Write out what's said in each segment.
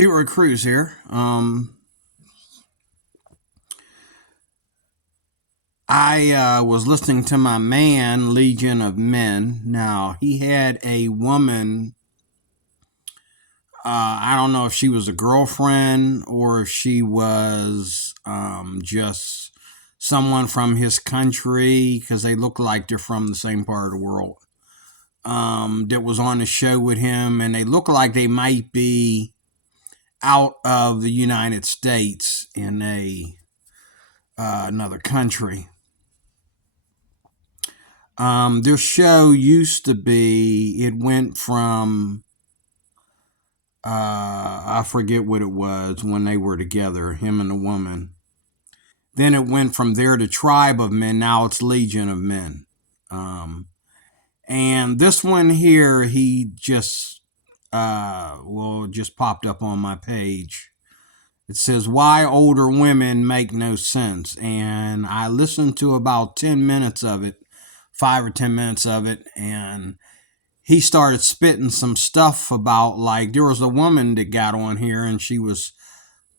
Leroy Cruz here. I was listening to my man, Legion of Men. Now, he had a woman. I don't know if she was a girlfriend or if she was just someone from his country, because they look like they're from the same part of the world, that was on the show with him. And they look like they might be out of the United States in another country. Their show used to be, it went from, I forget what it was when they were together, him and the woman. Then it went from there to Tribe of Men. Now it's Legion of Men. And this one here, he just, just popped up on my page. It says, Why Older Women Make No Sense. And I listened to about 10 minutes of it, 5 or 10 minutes of it, and he started spitting some stuff about, like, there was a woman that got on here and she was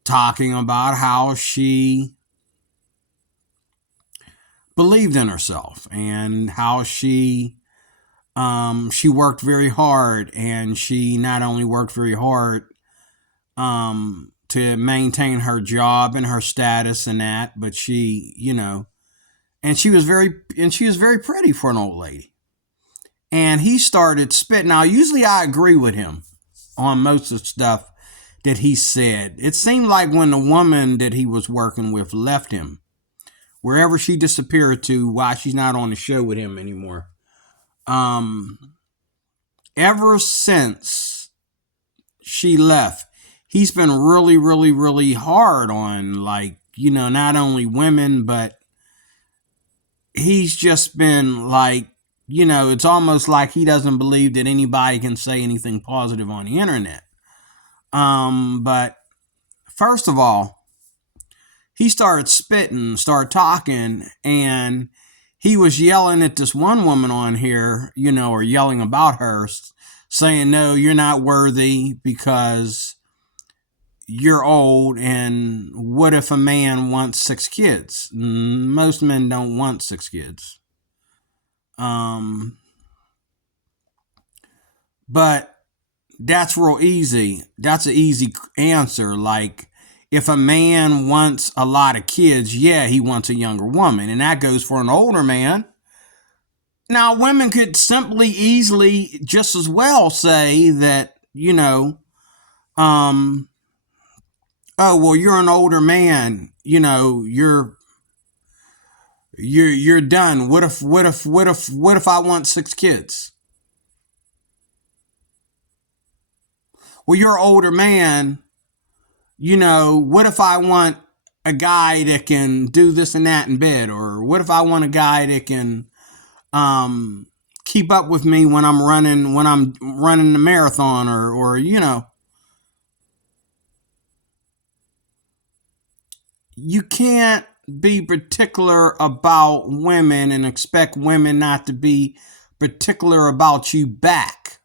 talking about how she believed in herself and how she worked very hard, and she not only worked very hard to maintain her job and her status and that, but she, and she was very pretty for an old lady. And he started spitting. Now, usually I agree with him on most of the stuff that he said. It seemed like when the woman that he was working with left him, wherever she disappeared to, why she's not on the show with him anymore. Ever since she left, he's been really, really, really hard on, like, not only women, but he's just been like, it's almost like he doesn't believe that anybody can say anything positive on the internet. But first of all, he started spitting, started talking, and he was yelling at this one woman on here, or yelling about her, saying, no, you're not worthy because you're old, and what if a man wants 6 kids? Most men don't want 6 kids. But that's real easy. That's an easy answer. Like, if a man wants a lot of kids, yeah, he wants a younger woman, and that goes for an older man. Now, women could simply, easily, just as well say that, oh, well, you're an older man, you're done. What if I want 6 kids? Well, you're an older man, what if I want a guy that can do this and that in bed? Or what if I want a guy that can keep up with me when I'm running the marathon, or you can't be particular about women and expect women not to be particular about you back.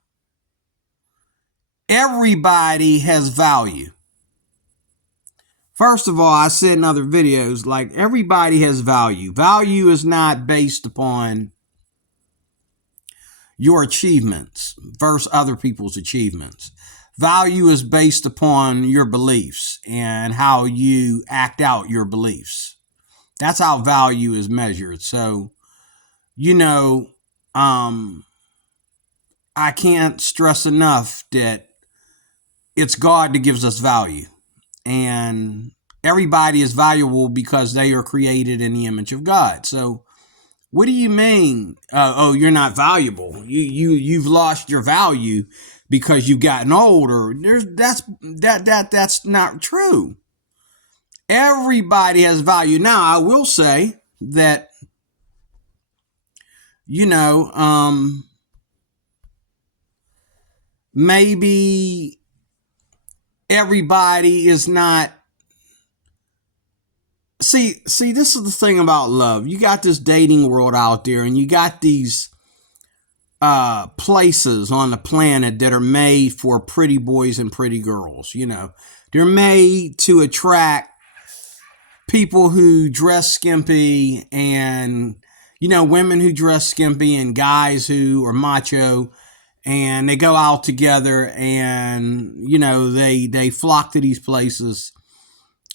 Everybody has value. First of all, I said in other videos, like, everybody has value. Value is not based upon your achievements versus other people's achievements. Value is based upon your beliefs and how you act out your beliefs. That's how value is measured. So, I can't stress enough that it's God that gives us value. And everybody is valuable because they are created in the image of God. So, what do you mean? Oh, you're not valuable. You've lost your value because you've gotten older. That's not true. Everybody has value. Now, I will say that, maybe everybody is not. See, this is the thing about love. You got this dating world out there, and you got these places on the planet that are made for pretty boys and pretty girls. They're made to attract people who dress skimpy, and women who dress skimpy, and guys who are macho, and they go out together, and they flock to these places,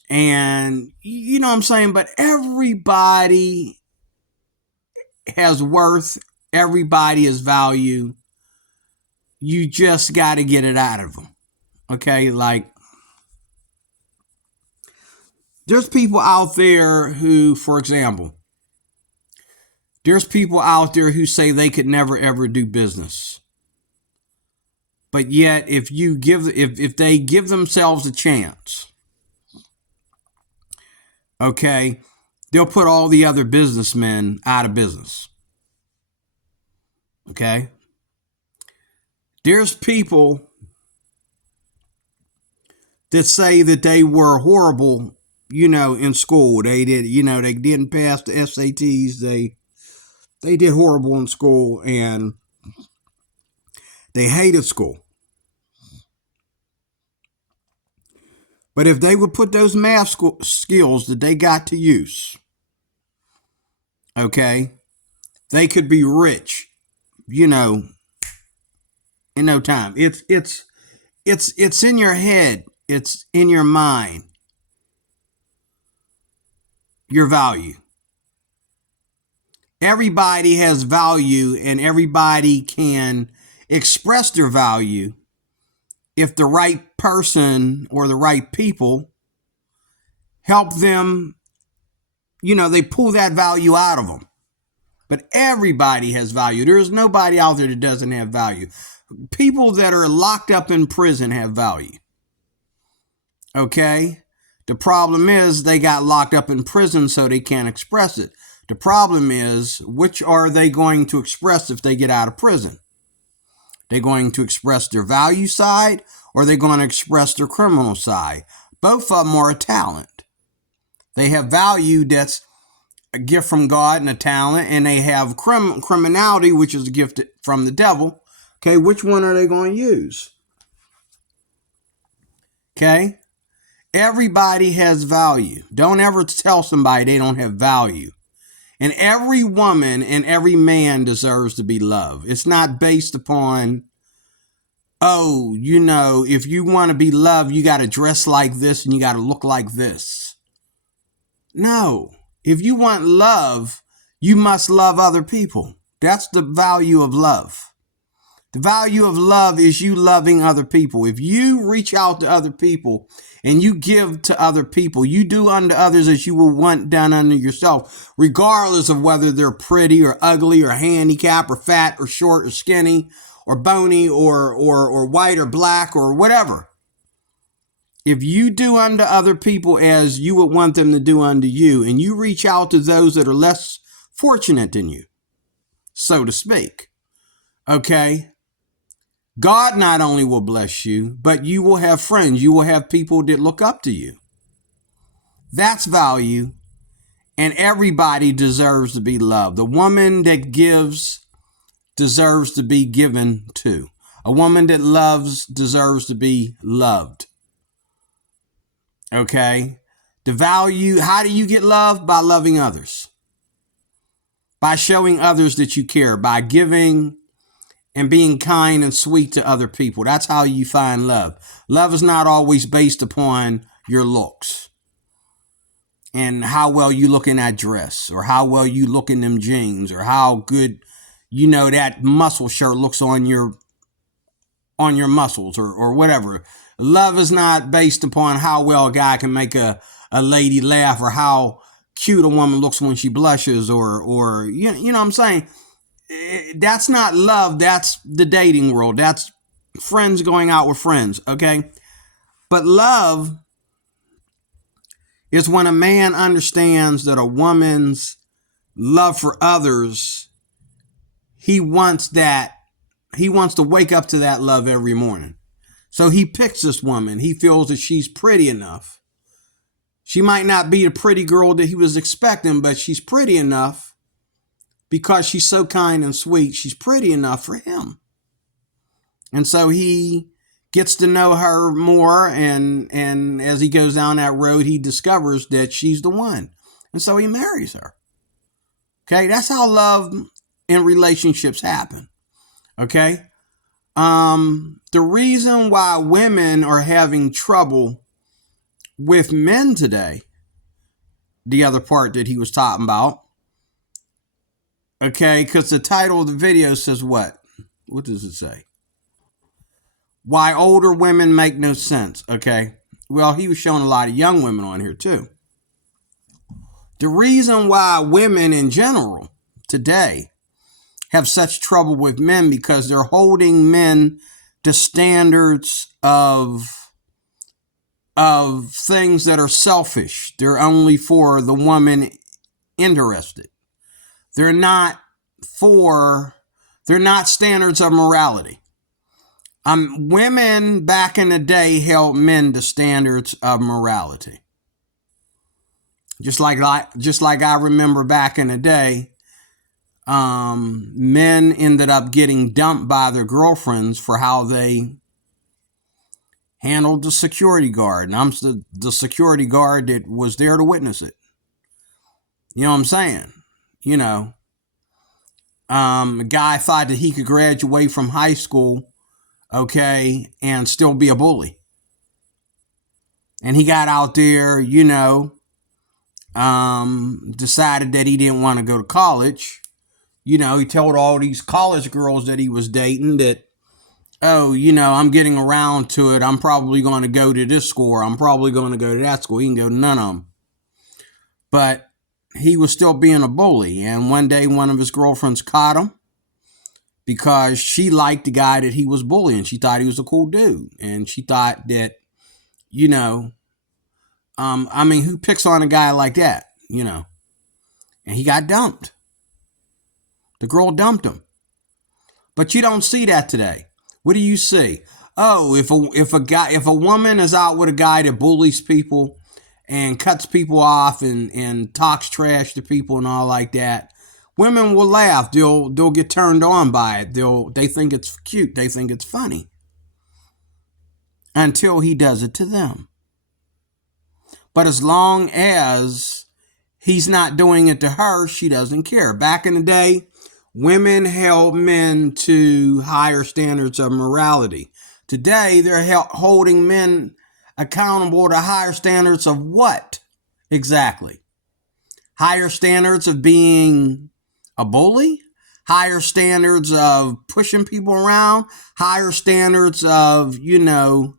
and you know what I'm saying. But everybody has worth, everybody has value. You just got to get it out of them. Okay, like, there's people out there who, for example, there's people out there who say they could never ever do business. But yet, if they give themselves a chance, okay, they'll put all the other businessmen out of business. Okay? There's people that say that they were horrible, in school. They didn't pass the SATs. They did horrible in school, and they hated school. But if they would put those math skills that they got to use, okay, they could be rich, in no time. It's in your head. It's in your mind. Your value. Everybody has value, and everybody can express their value if the right person or the right people help them, they pull that value out of them. But everybody has value. There is nobody out there that doesn't have value. People that are locked up in prison have value. Okay? The problem is they got locked up in prison, so they can't express it. The problem is, which are they going to express if they get out of prison? They're going to express their value side, or they're going to express their criminal side. Both of them are a talent. They have value, that's a gift from God and a talent, and they have criminality, which is a gift from the devil. Okay, which one are they going to use? Okay? Everybody has value. Don't ever tell somebody they don't have value. And every woman and every man deserves to be loved. It's not based upon, if you want to be loved, you got to dress like this and you got to look like this. No. If you want love, you must love other people. That's the value of love. The value of love is you loving other people. If you reach out to other people and you give to other people, you do unto others as you will want done unto yourself, regardless of whether they're pretty or ugly or handicapped or fat or short or skinny or bony or white or black or whatever. If you do unto other people as you would want them to do unto you, and you reach out to those that are less fortunate than you, so to speak, okay, God not only will bless you, but you will have friends. You will have people that look up to you. That's value, and everybody deserves to be loved. The woman that gives deserves to be given to. A woman that loves deserves to be loved. Okay? The value, how do you get loved? By loving others. By showing others that you care. By giving and being kind and sweet to other people. That's how you find love. Love is not always based upon your looks and how well you look in that dress, or how well you look in them jeans, or how good, that muscle shirt looks on your muscles, or whatever. Love is not based upon how well a guy can make a lady laugh, or how cute a woman looks when she blushes, or you know what I'm saying? That's not love. That's the dating world. That's friends going out with friends, okay? But love is when a man understands that a woman's love for others, he wants to wake up to that love every morning. So he picks this woman. He feels that she's pretty enough. She might not be the pretty girl that he was expecting, but she's pretty enough because she's so kind and sweet. She's pretty enough for him. And so he gets to know her more, and as he goes down that road, he discovers that she's the one. And so he marries her. Okay, that's how love and relationships happen. Okay? The reason why women are having trouble with men today, the other part that he was talking about, okay, because the title of the video says what? What does it say? Why older women make no sense. Okay, well, he was showing a lot of young women on here too. The reason why women in general today have such trouble with men because they're holding men to standards of things that are selfish. They're only for the woman interested. They're not standards of morality. Women back in the day held men to standards of morality. Just like I remember back in the day, men ended up getting dumped by their girlfriends for how they handled the security guard. And I'm the security guard that was there to witness it. You know what I'm saying? You know, a guy thought that he could graduate from high school, okay, and still be a bully. And he got out there, you know, decided that he didn't want to go to college. You know, he told all these college girls that he was dating that, oh, you know, I'm getting around to it. I'm probably going to go to this school, or I'm probably going to go to that school. He can go to none of them. But he was still being a bully. And one day, one of his girlfriends caught him because she liked the guy that he was bullying. She thought he was a cool dude. And she thought that, you know, I mean, who picks on a guy like that, you know? And he got dumped. The girl dumped him. But you don't see that today. What do you see? Oh, if a woman is out with a guy that bullies people and cuts people off and talks trash to people and all like that, women will laugh. They'll get turned on by it. They think it's cute. They think it's funny. Until he does it to them. But as long as he's not doing it to her, she doesn't care. Back in the day, women held men to higher standards of morality. Today, they're holding men accountable to higher standards of what exactly? Higher standards of being a bully? Higher standards of pushing people around? Higher standards of, you know,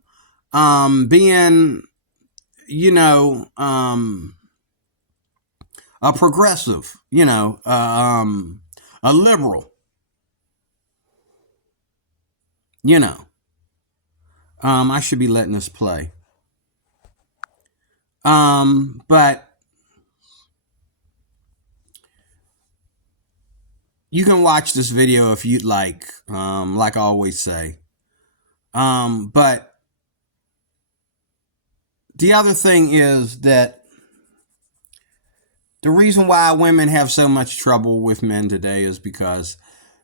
being, you know, a progressive, you know, a liberal, you know. I should be letting this play. But you can watch this video if you'd like I always say. But the other thing is that the reason why women have so much trouble with men today is because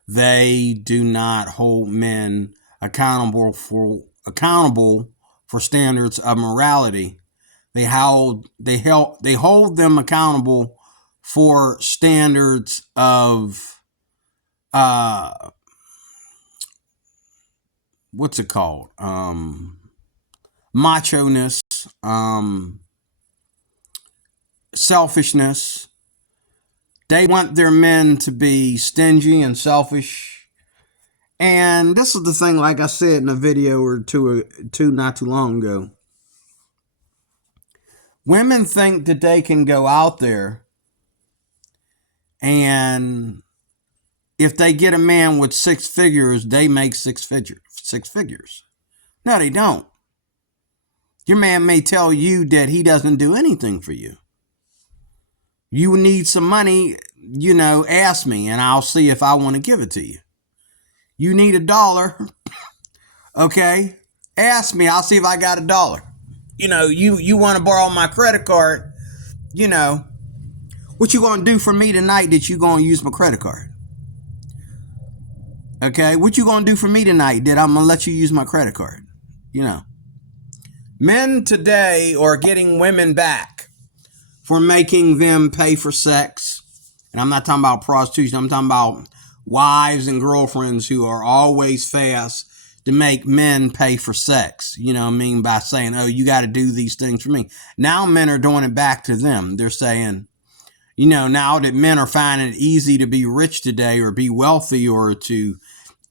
they do not hold men accountable for standards of morality. They hold them accountable for standards of what's it called? Macho-ness, selfishness. They want their men to be stingy and selfish. And this is the thing, like I said in a video or two not too long ago. Women think that they can go out there and if they get a man with six figures, they make six figures. No, they don't. Your man may tell you that he doesn't do anything for you. You need some money, you know, ask me and I'll see if I want to give it to you. You need $1, okay? Ask me, I'll see if I got $1. You know, you want to borrow my credit card, you know, What you gonna do for me tonight that you gonna use my credit card? Okay, what you gonna do for me tonight that I'm gonna let you use my credit card? You know, men today are getting women back for making them pay for sex. And I'm not talking about prostitution. I'm talking about wives and girlfriends who are always fast to make men pay for sex. You know what I mean? By saying, oh, you got to do these things for me. Now men are doing it back to them. They're saying, you know, now that men are finding it easy to be rich today or be wealthy or to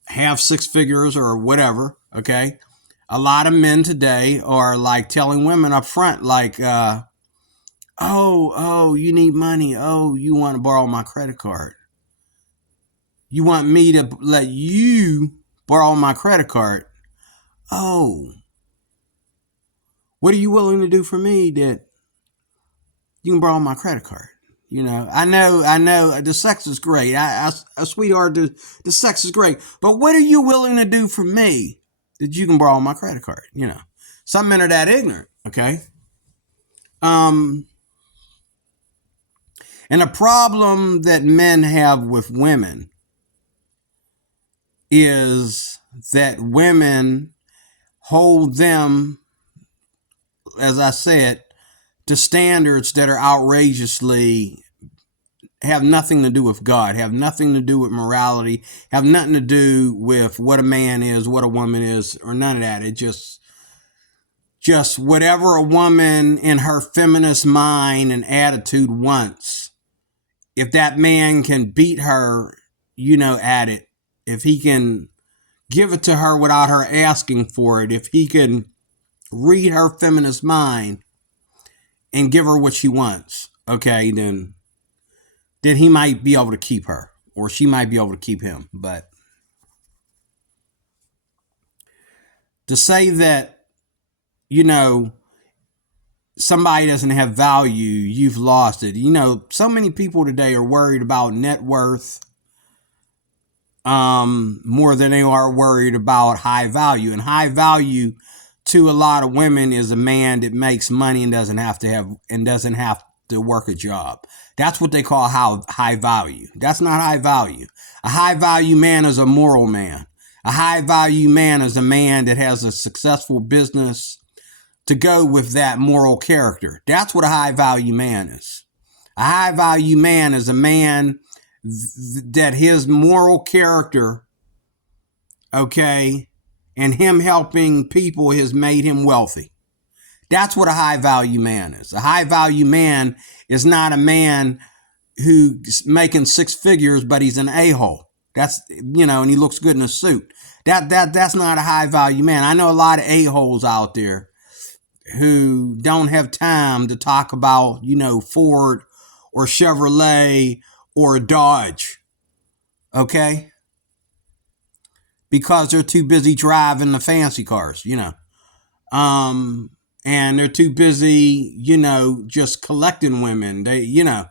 have six figures or whatever, okay? A lot of men today are like telling women up front, like, oh, you need money. Oh, you want to borrow my credit card. You want me to let you borrow my credit card. Oh, what are you willing to do for me that you can borrow my credit card? You know, I know the sex is great. Sweetheart, the sex is great. But what are you willing to do for me that you can borrow my credit card? You know, some men are that ignorant, okay? And a problem that men have with women is that women hold them, as I said, to standards that are outrageously have nothing to do with God, have nothing to do with morality, have nothing to do with what a man is, what a woman is, or none of that. It just whatever a woman in her feminist mind and attitude wants. If that man can beat her, you know, at it, if he can give it to her without her asking for it, if he can read her feminist mind and give her what she wants, okay, then he might be able to keep her, or she might be able to keep him. But to say that, you know, somebody doesn't have value, you've lost it. You know, so many people today are worried about net worth more than they are worried about high value. And high value to a lot of women is a man that makes money and doesn't have to work a job. That's what they call high value. That's not high value. A high value man is a moral man. A high value man is a man that has a successful business to go with that moral character. That's what a high value man is. A high value man is a man that his moral character, okay, and him helping people has made him wealthy. That's what a high value man is. A high value man is not a man who's making six figures, but he's an a-hole. That's, you know, and he looks good in a suit. That's not a high value man. I know a lot of a-holes out there who don't have time to talk about, you know, Ford or Chevrolet or Dodge, okay? Because they're too busy driving the fancy cars, you know. And they're too busy, you know, just collecting women. They, you know,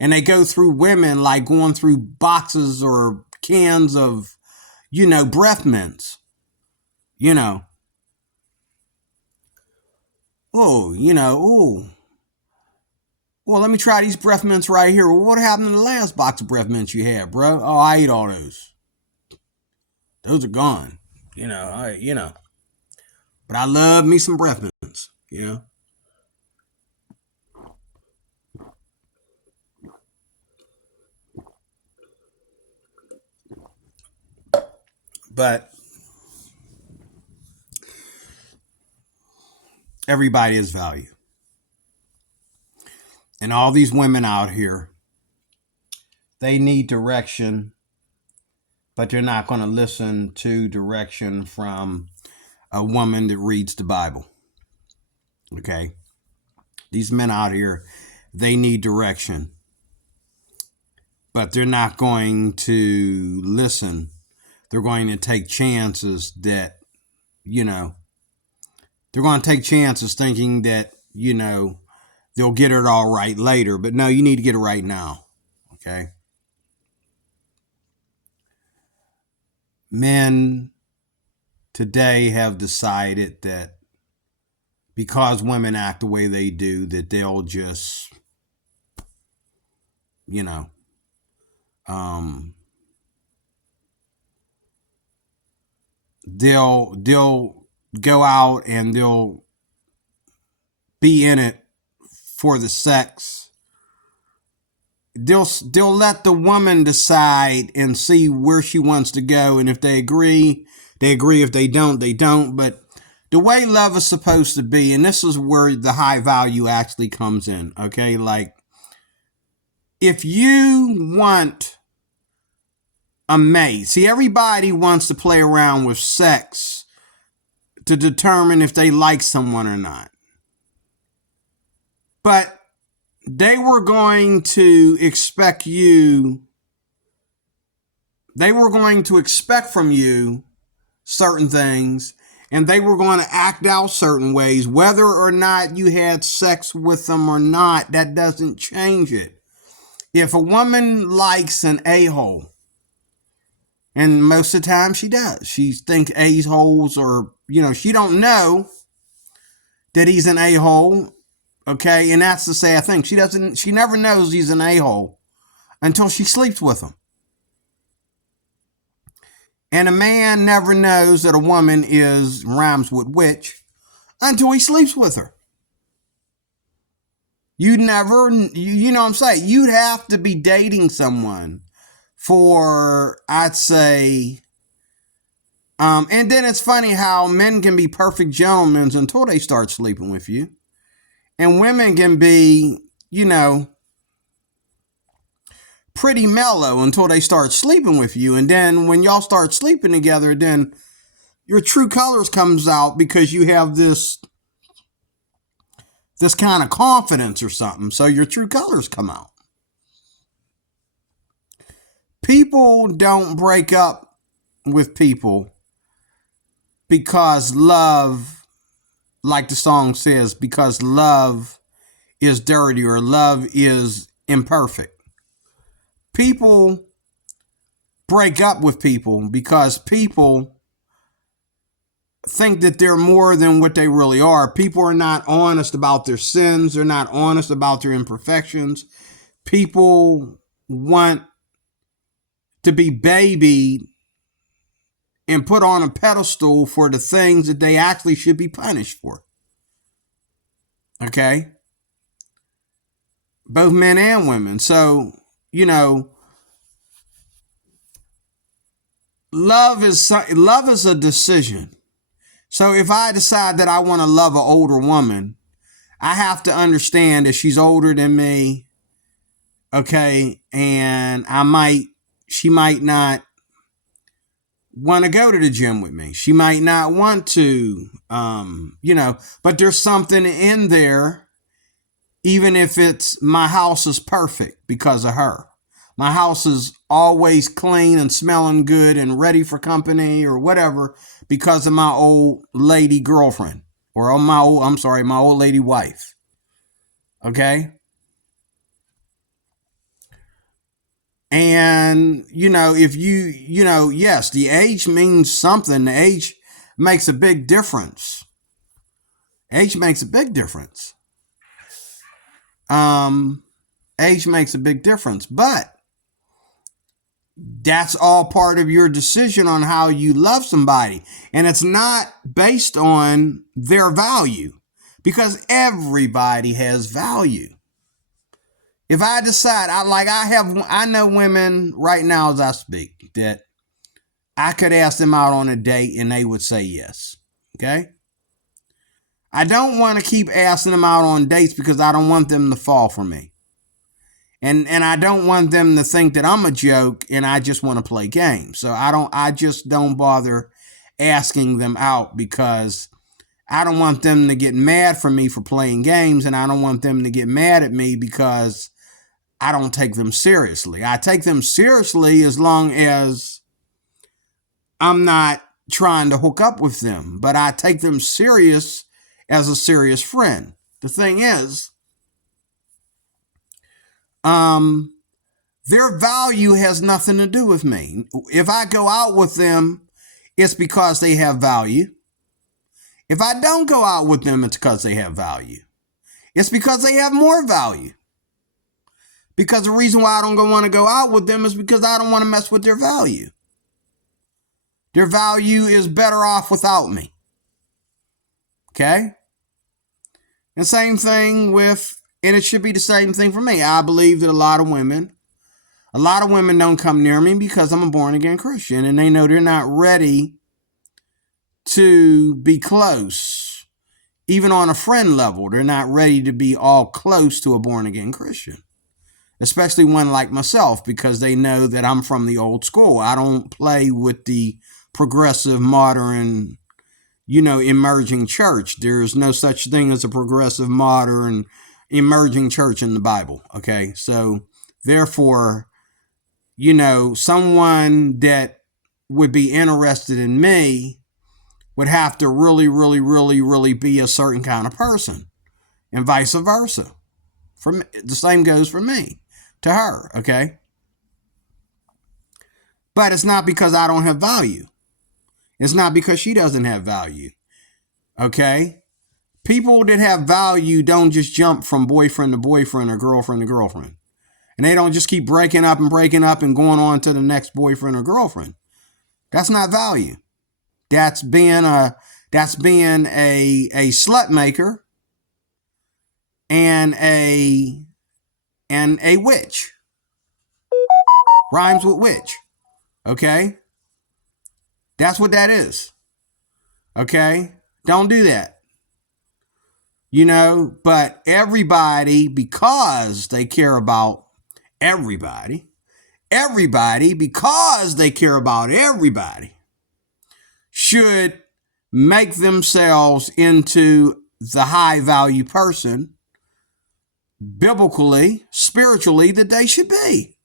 and they go through women like going through boxes or cans of, you know, breath mints, you know. Oh, you know, oh, well, let me try these breath mints right here. Well, what happened to the last box of breath mints you had, bro? Oh, I ate all those. Those are gone. You know. But I love me some breath mints, you know. But everybody has value. And all these women out here, they need direction, but they're not going to listen to direction from a woman that reads the Bible. Okay? These men out here, they need direction, but they're not going to listen. They're going to take chances that, you know, they're going to take chances thinking that, you know, they'll get it all right later. But no, you need to get it right now. Okay? Men today have decided that because women act the way they do, that they'll just you know. Um, they'll go out and they'll be in it for the sex. They'll let the woman decide and see where she wants to go, and if they agree, they agree. If they don't, they don't. But the way love is supposed to be, and this is where the high value actually comes in. Okay, like if you want a mate, see, everybody wants to play around with sex to determine if they like someone or not. But they were going to expect from you certain things, and they were going to act out certain ways. Whether or not you had sex with them or not, that doesn't change it. If a woman likes an a-hole, and most of the time she does, she thinks a-holes are, she don't know that he's an a-hole. Okay, and that's the sad thing. She never knows he's an a-hole until she sleeps with him. And a man never knows that a woman rhymes with witch until he sleeps with her. You know what I'm saying? You'd have to be dating someone for, I'd say, and then it's funny how men can be perfect gentlemen until they start sleeping with you. And women can be, pretty mellow until they start sleeping with you. And then when y'all start sleeping together, then your true colors comes out because you have this kind of confidence or something. So your true colors come out. People don't break up with people because love, like the song says, because love is dirty or love is imperfect. People break up with people because people think that they're more than what they really are. People are not honest about their sins. They're not honest about their imperfections. People want to be babied and put on a pedestal for the things that they actually should be punished for. Okay? Both men and women. So, love is a decision. So if I decide that I want to love an older woman, I have to understand that she's older than me. Okay? And she might not want to go to the gym with me. She might not want to, but there's something in there, even if it's my house is perfect because of her. My house is always clean and smelling good and ready for company or whatever because of my old lady girlfriend or my old lady wife. Okay? And, if yes, the age means something. The age makes a big difference. Age makes a big difference. Age makes a big difference, but that's all part of your decision on how you love somebody. And it's not based on their value because everybody has value. If I decide, I know women right now as I speak that I could ask them out on a date and they would say yes. Okay? I don't want to keep asking them out on dates because I don't want them to fall for me. And I don't want them to think that I'm a joke and I just want to play games. So I just don't bother asking them out because I don't want them to get mad for me for playing games, and I don't want them to get mad at me because I don't take them seriously. I take them seriously as long as I'm not trying to hook up with them, but I take them serious as a serious friend. The thing is, their value has nothing to do with me. If I go out with them, it's because they have value. If I don't go out with them, it's because they have value. It's because they have more value. Because the reason why I don't want to go out with them is because I don't want to mess with their value. Their value is better off without me. Okay? And same thing with, and it should be the same thing for me. I believe that a lot of women don't come near me because I'm a born again Christian, and they know they're not ready to be close. Even on a friend level, they're not ready to be all close to a born again Christian. Especially one like myself, because they know that I'm from the old school. I don't play with the progressive, modern, emerging church. There's no such thing as a progressive, modern, emerging church in the Bible. Okay, so therefore, someone that would be interested in me would have to really, really, really, really be a certain kind of person, and vice versa. The same goes for me to her. Okay, but it's not because I don't have value. It's not because she doesn't have value. Okay? People that have value don't just jump from boyfriend to boyfriend or girlfriend to girlfriend. And they don't just keep breaking up and going on to the next boyfriend or girlfriend. That's not value. That's being a slut maker and a witch. Rhymes with witch. Okay? That's what that is. Okay? Don't do that. But everybody, because they care about everybody, because they care about everybody, should make themselves into the high value person, biblically, spiritually, that they should be.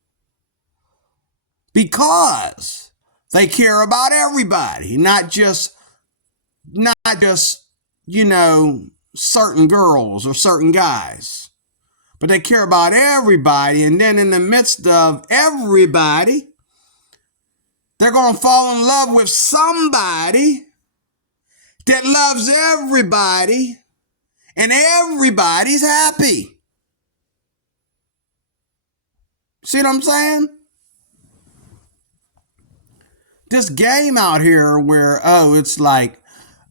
Because they care about everybody, not just certain girls or certain guys, but they care about everybody. And then in the midst of everybody, they're going to fall in love with somebody that loves everybody, and everybody's happy. See what I'm saying? This game out here where, it's like,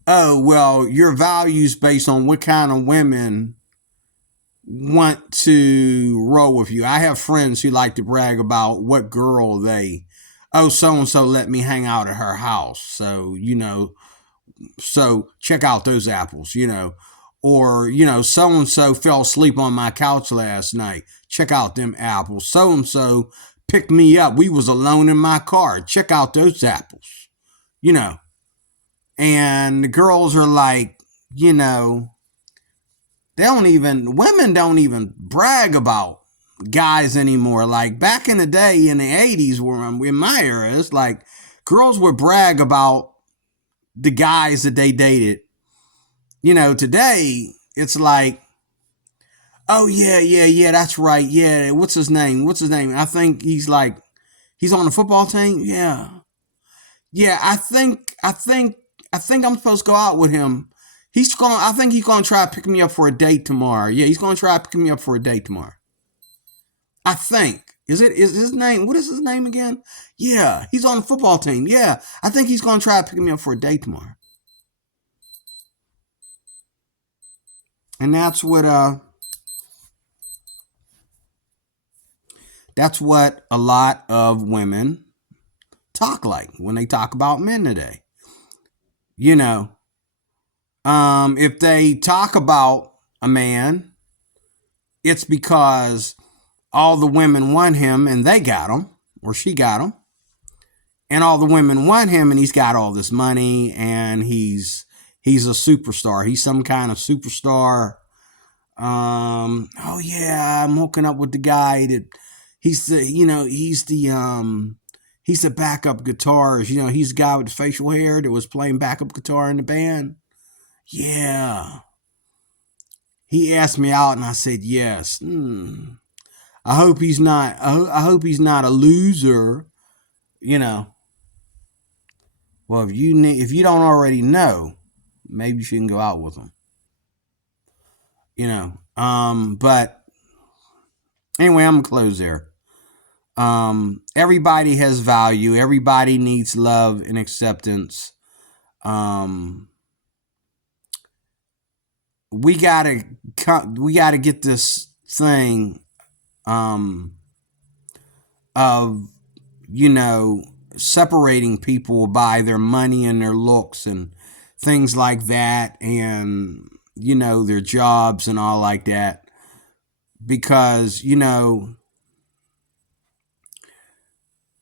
your values based on what kind of women want to roll with you. I have friends who like to brag about what girl so-and-so let me hang out at her house. So, so check out those apples, or, so-and-so fell asleep on my couch last night. Check out them apples. So-and-so picked me up. We was alone in my car. Check out those apples, and the girls are like, women don't even brag about guys anymore. Like back in the day in the 80s, where in my era, it's like girls would brag about the guys that they dated. Today it's like, oh yeah, that's right. Yeah, what's his name? I think he's on the football team. Yeah, I think I'm supposed to go out with him. I think he's gonna try to pick me up for a date tomorrow. Yeah, he's gonna try to pick me up for a date tomorrow. I think. Is his name? What is his name again? Yeah, he's on the football team. Yeah, I think he's gonna try to pick me up for a date tomorrow. And that's what a lot of women talk like when they talk about men today. If they talk about a man, it's because all the women want him and they got him, or she got him. And all the women want him and he's got all this money and he's a superstar. He's some kind of superstar. Oh yeah, I'm hooking up with the guy that he's the backup guitarist. He's the guy with the facial hair that was playing backup guitar in the band. Yeah. He asked me out and I said yes. I hope he's not a loser, Well, if you don't already know, maybe you shouldn't go out with him. But Anyway, I'm gonna close there. Everybody has value. Everybody needs love and acceptance. We gotta get this thing of separating people by their money and their looks and things like that, and their jobs and all like that, because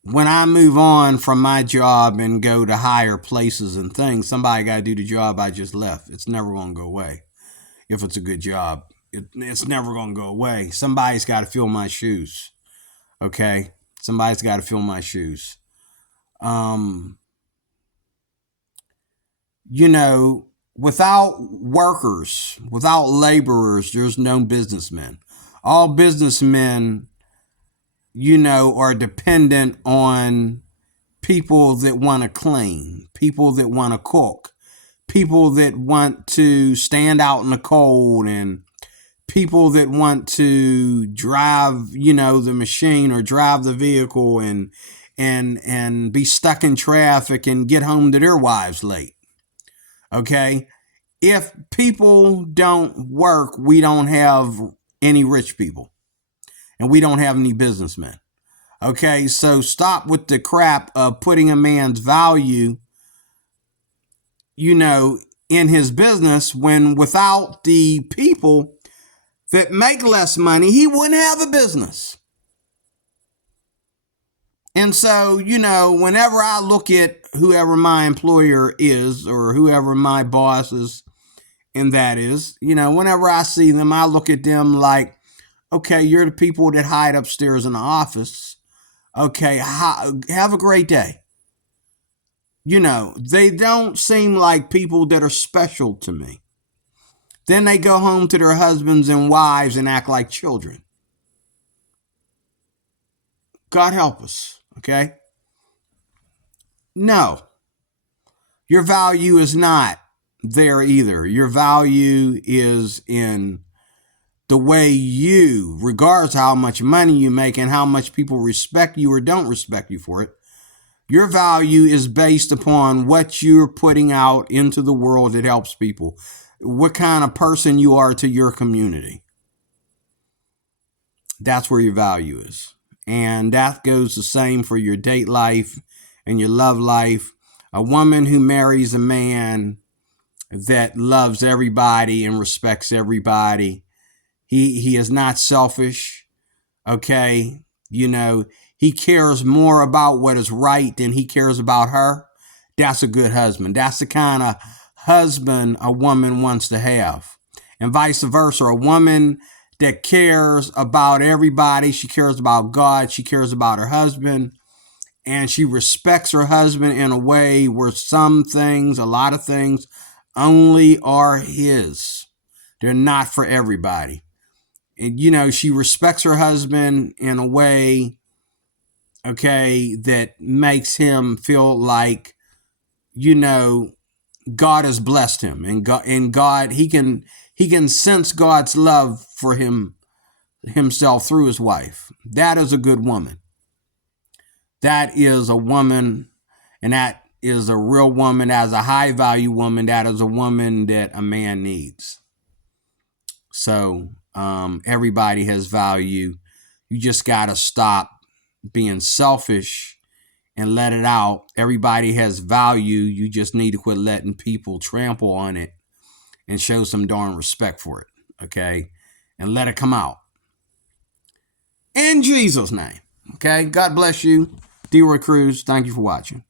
when I move on from my job and go to higher places and things, somebody got to do the job I just left. It's never going to go away. If it's a good job, it's never going to go away. Somebody's got to fill my shoes. Okay? Somebody's got to fill my shoes. Without workers, without laborers, there's no businessmen. All businessmen, are dependent on people that want to clean, people that want to cook, people that want to stand out in the cold, and people that want to drive, the machine or drive the vehicle and be stuck in traffic and get home to their wives late. Okay? If people don't work, we don't have any rich people. And we don't have any businessmen. Okay? So stop with the crap of putting a man's value, in his business, when without the people that make less money, he wouldn't have a business. And so, whenever I look at whoever my employer is or whoever my boss is, and that is, whenever I see them, I look at them like, okay, you're the people that hide upstairs in the office. Okay, have a great day. They don't seem like people that are special to me. Then they go home to their husbands and wives and act like children. God help us, okay? No. Your value is not there either. Your value is in the way you, regardless of how much money you make and how much people respect you or don't respect you for it, your value is based upon what you're putting out into the world that helps people. What kind of person you are to your community. That's where your value is. And that goes the same for your date life and your love life. A woman who marries a man that loves everybody and respects everybody. He is not selfish. Okay. He cares more about what is right than he cares about her. That's a good husband. That's the kind of husband a woman wants to have. And vice versa. A woman that cares about everybody. She cares about God. She cares about her husband. And she respects her husband in a way where some things, a lot of things, only are his. They're not for everybody. And, she respects her husband in a way, okay, that makes him feel like, God has blessed him. And God, he can sense God's love for himself through his wife. That is a good woman. That is a woman, and that is a real woman. That is a high value woman. That is a woman that a man needs. So everybody has value. You just got to stop being selfish and let it out. Everybody has value. You just need to quit letting people trample on it and show some darn respect for it. Okay? And let it come out. In Jesus' name. Okay? God bless you. D-Roy Cruz, thank you for watching.